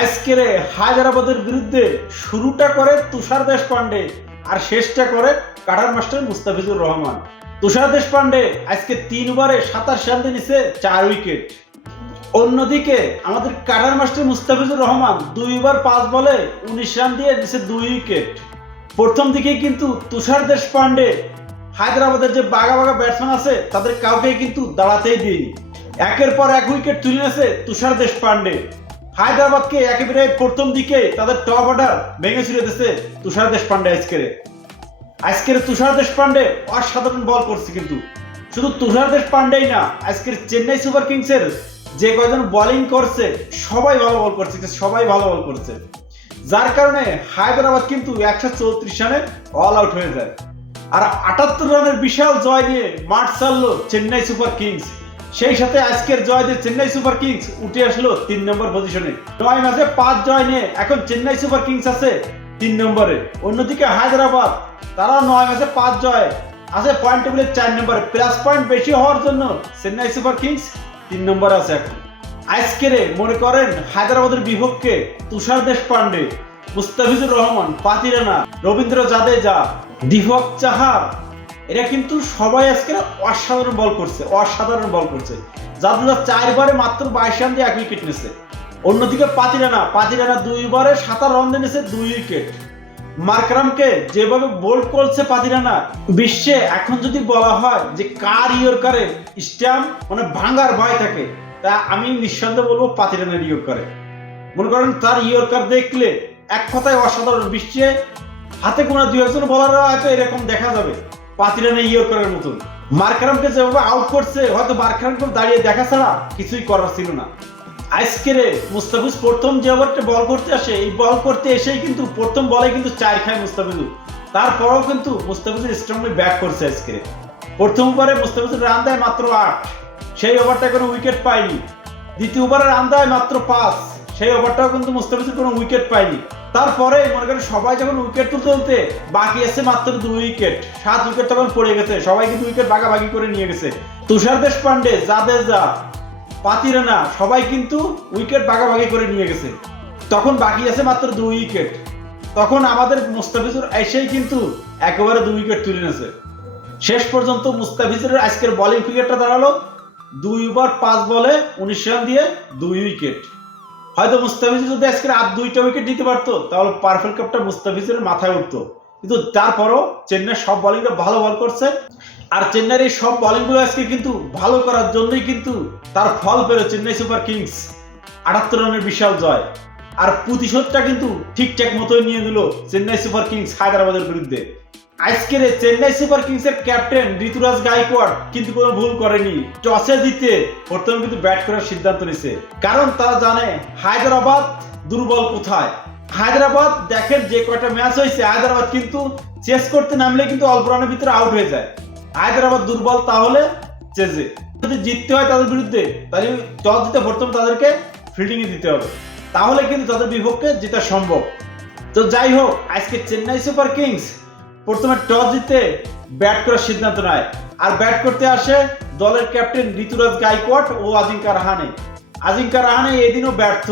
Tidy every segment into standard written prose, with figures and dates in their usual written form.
আজকের হায়দ্রাবাদের বিরুদ্ধে শুরুটা করে তুষার দেশপান্ডে আর শেষটা করে কাটার মাস্টার মুস্তাফিজুর রহমান। তুষার দেশপান্ডে আজকে 3 ওভারে 27 রান দিয়ে নিছে 4 উইকেট। অন্যদিকে আমাদের cutter master Mustafizur Rahman 2 over 5 বলে 19 রান দিয়ে নিছে 2 উইকেট। প্রথম দিকে কিন্তু তুষার দেশপান্ডে হায়দ্রাবাদের যে বাঘা বাঘা ব্যাটসম্যান আছে তাদের কাউকে কিন্তু দাঁড়াতেই দিইনি। একের পর এক উইকেট তুলে নিয়েছে তুষার দেশপান্ডে। হায়দ্রাবাদকে একেবারে প্রথম দিকে তাদের টপ অর্ডার ভেঙে ছিঁড়ে দিচ্ছে তুষার দেশপান্ডে। আজকের তুষার দেশপান্ডে অসাধারণ বল করছে, কিন্তু শুধু তুষার দেশপান্ডেই না, আজকের চেন্নাই সুপার কিংসের যে কয়জন বোলিং করছে সবাই ভালো বল করছে, যার কারণে হায়দ্রাবাদ কিন্তু 134 রানে অল আউট হয়ে যায়। আর 78 রানের বিশাল জয় নিয়ে মাঠ ছাড়লো চেন্নাই সুপার কিংস। সেই সাথে আজকের জয় দিয়ে চেন্নাই সুপার কিংস উঠে আসলো 3 নম্বর পজিশনে। 9 ম্যাচে 5 জয় নিয়ে এখন চেন্নাই সুপার কিংস আছে 3 নম্বরে। অন্যদিকে হায়দ্রাবাদ তারা 9 ম্যাচে 5 জয় আছে পয়েন্ট টেবিলের 4 নম্বরে। প্লাস পয়েন্ট বেশি হওয়ার জন্য চেন্নাই সুপার কিংস 3 নম্বরে আছে এখন। আজকের মনে করেন হায়দ্রাবাদের বিপক্ষে তুষার দেশপান্ডে, মুস্তাফিজুর রহমান, পাতি রানা, রবীন্দ্র জাদেজা, দীপক চাহার, এরা কিন্তু সবাই আজকে অসাধারণ বল করছে। জাদেজা 4 ওভারে মাত্র 22 রান দিয়ে 1 উইকেট নিয়েছে। অন্যদিকে পাতি রানা 2 ওভারে 27 রান দিয়ে নিয়েছে 2 উইকেট। মার্কারামকে যেভাবে বোল্ড করছে পাতি রানা, বিশ্বে এখন যদি বলা হয় যে কার ইয়র্কারে স্ট্যাম্প মানে ভাঙার ভয় থাকে, তা আমি নিঃসন্দেহে বলবো পাতি রানার ইয়র্কারে। মনে করেন তার ইয়র্কার দেখলে এক কথায় অসাধারণ। বিশ্বে হাতে গোনা 2-1 বলাররা হয়তো এরকম দেখা যাবে পাতি রানার ইয়র্কারের মতন। মার্কারামকে যেভাবে আউট করছে, হয়তো মার্কারামকে দাঁড়িয়ে দেখা ছাড়া কিছুই করার ছিল না। আজকের মুস্তাফিজ প্রথম যে ওভারটা বল করতে আসে, এই বল করতে এসেই কিন্তু প্রথম বলে কিন্তু 4 খায় মুস্তাফিজুর। তারপরেও কিন্তু মুস্তাফিজুর স্ট্রংলি ব্যাক করছে। আজকে প্রথম ওভারে মুস্তাফিজুর রান দেয় মাত্র 8, সেই ওভারটা কোনো উইকেট পায়নি। দ্বিতীয় ওভারে রান দেয় মাত্র 5, সেই ওভারটাও কিন্তু মুস্তাফিজুর কোনো উইকেট পায়নি। তারপরে মনে করেন সবাই যখন উইকেট তুলতে বাকি আছে মাত্র 2 উইকেট, 7 উইকেট তখন পড়ে গেছে, সবাই কিন্তু উইকেট ভাগাভাগি করে নিয়ে গেছে। তুষার দেশপান্ডে, জাদেজা, পাতি রানা সবাই কিন্তু উইকেট ভাগাভাগি করে নিয়ে গেছে। তখন বাকি আছে মাত্র 2 উইকেট। তখন আমাদের মুস্তাফিজুর এসেই কিন্তু একেবারে 2 উইকেট তুলে নিয়েছে। শেষ পর্যন্ত মুস্তাফিজুরের আজকের বোলিং ক্রিকেটটা দাঁড়ালো 2 ওভার 5 বলে 19 রান দিয়ে 2 উইকেট। হয়তো মুস্তাফিজুর যদি আজকের আর 2টা উইকেট দিতে পারতো তাহলে পারফেক্ট কাপটা মুস্তাফিজুরের মাথায় উঠতো। কিন্তু তারপরও চেন্নাই সব বোলিংরা ভালো বল করছে। আর চেন্নাইয়ের এই সব বোলিংগুলো আজকে কিন্তু ভালো করার জন্যই কিন্তু তার ফল পেল চেন্নাই সুপার কিংস 78 রানের বিশাল জয়। আর প্রতিশোধটা কিন্তু ঠিকঠাক মতোই নিয়ে নিল চেন্নাই সুপার কিংস হায়দ্রাবাদের বিরুদ্ধে। আজকের চেন্নাই সুপার কিংসের ক্যাপ্টেন ঋতুরাজ গায়কোয়াড় কিন্তু কোনো ভুল করেনি। টসে জিতে প্রথমে কিন্তু ব্যাট করার সিদ্ধান্ত নিয়েছে, কারণ তারা জানে হায়দ্রাবাদ দুর্বল কোথায়। হায়দ্রাবাদ দেখেন যে কয়টা ম্যাচ হয়েছে, হায়দ্রাবাদ কিন্তু চেস করতে নামলে কিন্তু অল্প রানের ভিতরে আউট হয়ে যায়। হায়দ্রাবাদ দুর্বল, তাহলে চেজে যদি জিততে হয় তাদের বিরুদ্ধে, তাহলে টস জিতে প্রথম তাদেরকে ফিল্ডিং এ দিতে হবে, তাহলে কিন্তু তাদের বিপক্ষে জেতা সম্ভব। তো যাই হোক, আজকে চেন্নাই সুপার কিংস প্রথমে টস জিতে ব্যাট করার সিদ্ধান্ত নেয়। আর ব্যাট করতে আসে দলের ক্যাপ্টেন ঋতুরাজ গায়কোয়াড় ও আজিঙ্কা রাহানে এদিনও ব্যর্থ।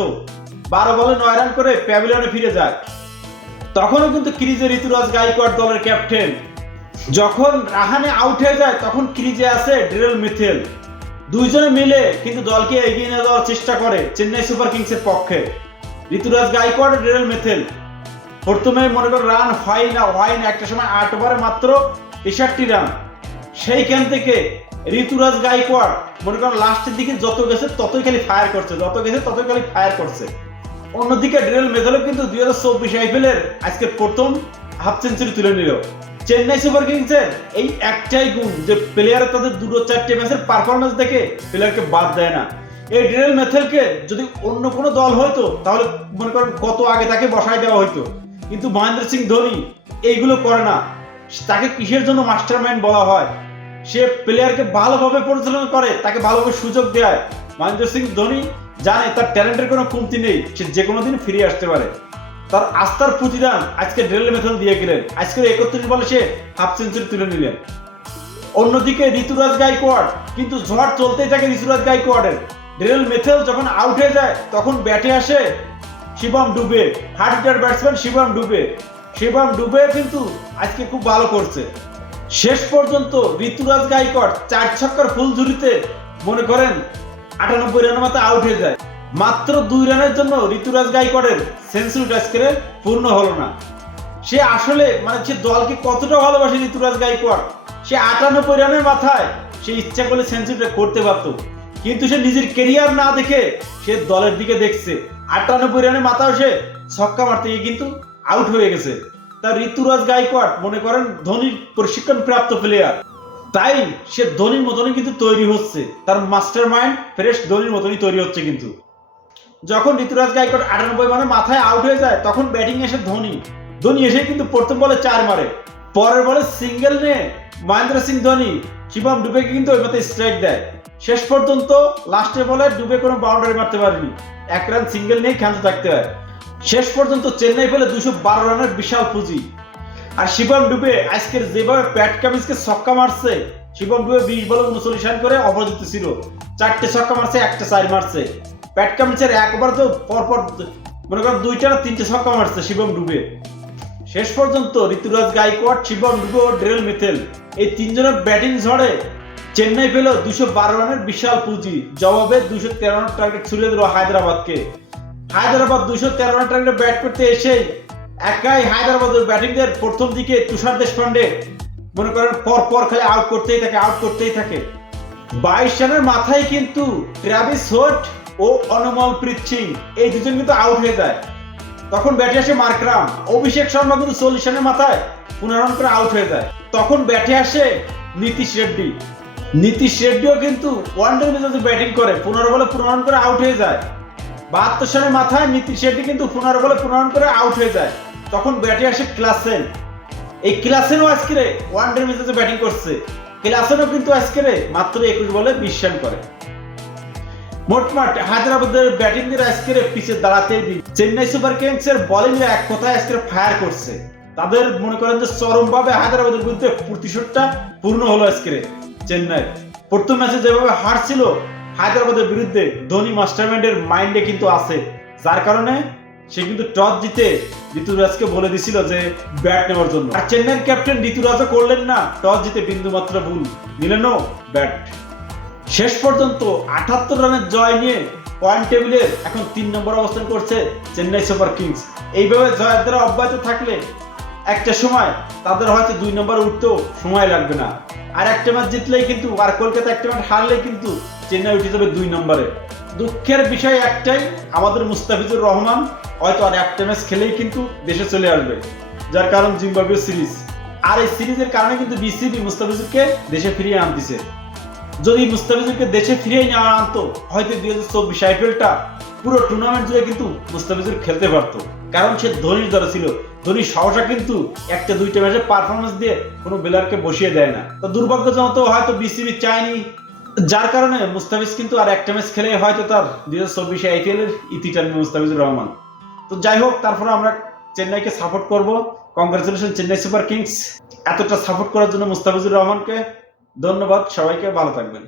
12 বলে 9 রান করে প্যাভিলিয়নে ফিরে যায়। তখনও কিন্তু ক্রিজে ঋতুরাজ গায়কোয়াড় দলের ক্যাপ্টেন। যখন রাহানে আউট হয়ে যায় তখন ক্রিজে আসে ডেরেল মিথেল। দুইজনে মিলে কিন্তু দলকে এগিয়ে নিয়ে যাওয়ার চেষ্টা করে চেন্নাই সুপার কিংসের পক্ষে। ঋতুরাজ গায়কোয়াড়, ডেরেল মিথেল প্রথমে মনে করেন রান হয় না, একটা সময় 8 ওভারে মাত্র 63 রান। সেইখান থেকে ঋতুরাজ গায়কোয়াড় মনে করেন লাস্টের দিকে যত গেছে ততই খালি ফায়ার করছে। অন্যদিকে ডেরেল মিথেলও কিন্তু 2024 আইপিএলের আজকে প্রথম হাফ সেঞ্চুরি তুলে নিল। চেন্নাই সুপার কিংসের এই একটাই গুণ যে প্লেয়ার তাদের 2-4টে ম্যাচের পারফরমেন্স দেখে প্লেয়ারকে বাদ দেয় না। এই ডেরেল মিথেলকে যদি অন্য কোনো দল হইতো তাহলে মনে করেন কত আগে তাকে বসায় দেওয়া হইতো, কিন্তু মহেন্দ্র সিং ধোনি এইগুলো করে না। তাকে কিসের জন্য মাস্টারমাইন্ড বলা হয়? সে প্লেয়ারকে ভালোভাবে পরিচালনা করে, তাকে ভালোভাবে সুযোগ দেয়। মহেন্দ্র সিং ধোনি জানে তার ট্যালেন্টের কোনো কমতি নেই, সে যে কোনো দিন ফিরে আসতে পারে। তার আস্থার প্রতিদান আজকে ডেরেল মিথেল দিয়ে গেলেন। আজকে 31 বলে সে হাফ সেঞ্চুরি তুলে নিলেন। অন্যদিকে ঋতুরাজ গায়কোয়াড় কিন্তু ঝড় চলতেই থাকে ঋতুরাজ গায়কোয়াড়ের। ডেরেল মিথেল যখন আউট হয়ে যায় তখন ব্যাটে আসে শিবম ডুবে, হার্ড হিটার ব্যাটসম্যান শিবম ডুবে কিন্তু আজকে খুব ভালো করছে। শেষ পর্যন্ত ঋতুরাজ গাইকোয়াড় 4 ছক্কার ফুল ঝুরিতে মনে করেন 98 রানের মাথায় আউট হয়ে যায়। মাত্র 2 রানের জন্য ঋতুরাজ গাইকোয়াড়ের সেঞ্চুরিটা আজকে পূর্ণ হলো না। সে আসলে সে দলকে কতটা ভালোবাসে ঋতুরাজ গাইকোয়াড়। সে 98 রানের মাথায় সে ইচ্ছা করলে সেঞ্চুরিটা করতে পারত, কিন্তু সে নিজের কেরিয়ার না দেখে সে দলের দিকে দেখছে। 98 রানের মাথায় সে ছক্কা মারতে গিয়ে কিন্তু আউট হয়ে গেছে। তার ঋতুরাজ গাইকোয়াড় মনে করেন ধোনির প্রশিক্ষণ প্রাপ্ত প্লেয়ার, তাই সে ধোনির মতনই কিন্তু তৈরি হচ্ছে। তার মাস্টার মাইন্ড ফ্রেশ ধোনির মতনই তৈরি হচ্ছে। কিন্তু যখন ঋতুরাজ গাইকোয়াড় 98 মানে মাথায় আউট হয়ে যায়, তখন ব্যাটিং এসে ধোনি এসে কিন্তু প্রথম বলে 4 মারে, পরের বলে সিঙ্গেল নিয়ে মহেন্দ্র সিং ধোনি শিবম ডুবেকে কিন্তু ওই মাথায় স্ট্রাইক দেয়। শেষ পর্যন্ত লাস্টের বলে ডুবে কোনো বাউন্ডারি মারতে পারেনি, 1 রান সিঙ্গেল নিয়ে খেলতে থাকতে হয়। শেষ পর্যন্ত চেন্নাই পেলে 212 রানের বিশাল পুঁজি। আর শিবম ডুবে আজকের যেভাবে প্যাট কামিন্সকে ছক্কা মারছে, শিবম ডুবে 20 বলে 39 রান করে অপরাজিত ছিল। 4টে ছক্কা মারছে, 1টা 4 মারছে। প্যাট কামিন্সের একবার তো পরপর মনে করেন 2টা না 3টে ছক্কা মারছে শিবম ডুবে। শেষ পর্যন্ত ঋতুরাজ গাইকোয়াড়, শিবম ডুবে ও ডেরেল মিথেল এই 3 জনের ব্যাটিং ঝড়ে চেন্নাই পেল 212 রানের বিশাল পুঁজি। জবাবে 213 রানের টার্গেট ছুড়ে দিল হায়দ্রাবাদকে। হায়দ্রাবাদ 213 রানের টার্গেটে ব্যাট করতে এসেই একাই হায়দ্রাবাদের ব্যাটিংদের প্রথম দিকে তুষার দেশপান্ডে মনে করেন পর খালি আউট করতেই থাকে। 22 রানের মাথায় কিন্তু ট্রাভিস হোড ও অনমলপ্রীত সিং এই দুজন কিন্তু আউট হয়ে যায়। তখন ব্যাটে আসে মার্করাম, অভিষেক শর্মা কিন্তু 40 রানের মাথায় 15 রান করে আউট হয়ে যায়। তখন ব্যাটে আসে নীতিশ রেড্ডিও কিন্তু ওয়ানডে মেজাজে ব্যাটিং করে, 15 বলে 15 রান করে আউট হয়ে যায়। 72 রানের মাথায় নীতিশ রেড্ডি কিন্তু 15 বলে 15 রান করে আউট হয়ে যায়। তখন ব্যাটে আসে ক্লাসেন, এই ক্লাসেনও আজকে ওয়ানডে মেজাজে ব্যাটিং করছে। ক্লাসেনও কিন্তু আজকে মাত্র 21 বলে 20 রান করে। মোটমাট হায়দ্রাবাদের ব্যাটিং দের আজকে পিছে দাঁড়াতেই দিন। চেন্নাই সুপার কিংস এর বোলিং এক কথায় আজকে ফায়ার করছে। তাদের মনে করেন যে চরমভাবে হায়দ্রাবাদের বিরুদ্ধে প্রতিশোধটা পূর্ণ হলো আজকে। চেন্নাই প্রথম ম্যাচে যেভাবে হারছিল হায়দ্রাবাদের বিরুদ্ধে, ধোনি মাস্টারমাইন্ডের মাইন্ডে কিন্তু আছে, যার কারণে সে কিন্তু টস জিতে ঋতুরাজকে বলে দিছিল যে ব্যাট নেওয়ার জন্য। আর চেন্নাইয়ের ক্যাপ্টেন ঋতুরাজও করলেন না, টস জিতে বিন্দু মাত্র ভুল, নিলেনও ব্যাট। শেষ পর্যন্ত 78 রানের জয় নিয়ে পয়েন্ট টেবিলের এখন 3 নম্বর অবস্থান করছে চেন্নাই সুপার কিংস। এইভাবে জয়ের দ্বারা অব্যাহত থাকলে একটা সময় তাদের হয়তো 2 নম্বরে উঠতেও সময় লাগবে না। আর একটা ম্যাচ জিতলেই কিন্তু, আর কলকাতা একটা ম্যাচ হারলেই কিন্তু চেন্নাই উঠে যাবে 2 নম্বরে। দুঃখের বিষয় একটাই, আমাদের মুস্তাফিজুর রহমান হয়তো আর একটা ম্যাচ খেলেই কিন্তু দেশে চলে আসবে, যার কারণ জিম্বাবুয়ে সিরিজ। আর এই সিরিজের কারণে কিন্তু বিসিবি মুস্তাফিজুরকে দেশে ফিরিয়ে আনতেছে। যদি মুস্তাফিজুরকে দেশে ফিরিয়ে না আনতো, হয়তো 2024 আইপিএলটা পুরো টুর্নামেন্ট জুড়ে কিন্তু মুস্তাফিজুর খেলতে পারতো, কারণ সে ধোনির দ্বারা ছিল। ধোনি সহসা কিন্তু 1-2টা ম্যাচে পারফরমেন্স দিয়ে কোনো বোলারকে বসিয়ে দেয় না। তো দুর্ভাগ্যজনক হয়তো বিসিবি চায়নি, যার কারণে মুস্তাফিজ কিন্তু আর একটা ম্যাচ খেলে হয়তো তার 2024 আইপিএল এর ইতি টানবে মুস্তাফিজুর রহমান। তো যাই হোক, তারপরে আমরা চেন্নাইকে সাপোর্ট করব। কংগ্রেচুলেশন চেন্নাই সুপার কিংস, এতটা সাপোর্ট করার জন্য মুস্তাফিজুর রহমানকে ধন্যবাদ। সবাইকে ভালো থাকবেন।